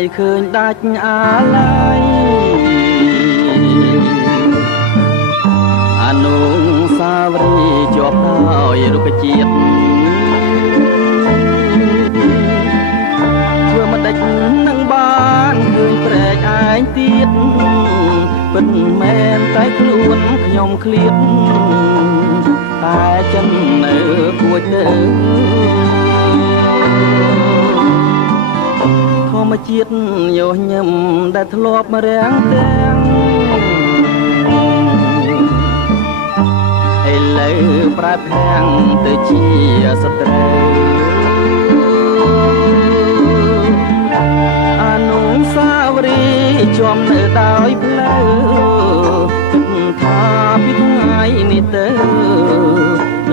យឃើញដាច់អាឡ័យអនុស្សាវរីយ៍ជាប់ដោយរុក្ខជាតិធ្វើមិនដេចនឹងបានឃើញព្រែកឯងទៀតពិតមែនតែខ្លួនខ្ញុំឃ្លាតតែចិននៅគួចទៅធម្មជាតិយោញឹមដែលធ្លាប់រាំងទាំងឥឡូវប្រែប្រាំងទៅជាសត្រូវអនុស្សាវរីយ៍ជាប់នៅដោយផ្លូវគិតថាពីថ្ងៃនេះទៅ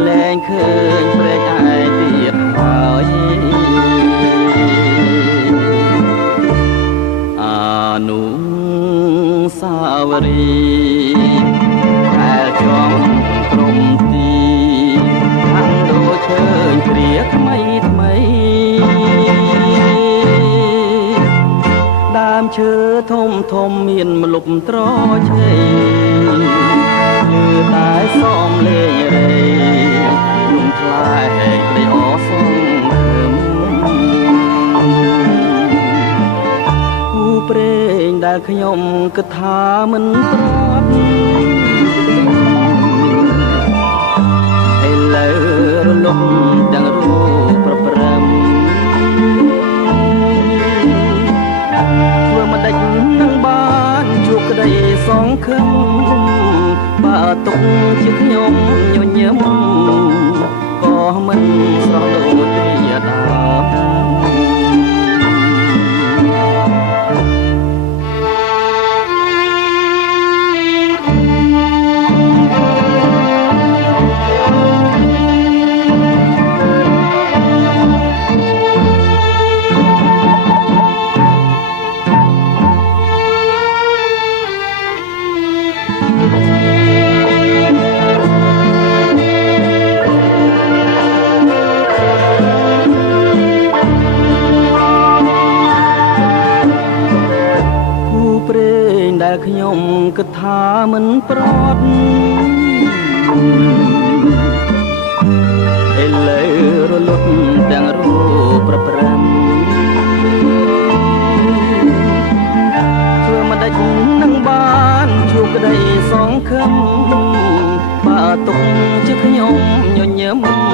លែងឃើញព្រែកឯទៀតហើយអនុស្សាវរីយ៍ដែលជាប់ព្រំទីខាងដូចឃើញគ្រាថ្មីថ្មីដើមឈើធំធំមានម្លប់ត្រឆេលឺតែសំលេងរេលំថ្លែងក្តីអសង្ឃឹមគូព្រេងដែលខ្ញុំគិតថាមិនប្រត់ឥឡូវរលំទាំងរូបប្រព្រឹមធ្វើមិនដេចនឹងបានជួបក្តីសង្ឃឹមបើទុកជាខ្ញុំញញឹមក៏មិនស្រស់ដូចជាដើមដែលខ្ញុំគិតថាមិនប្រត់ឥឡូវរលត់ទាំងរូបប្រព្រឹមធ្វើមិនដេចនឹងបានជួបក្តីសង្ឃឹមបើទុកជាខ្ញុំញញឹម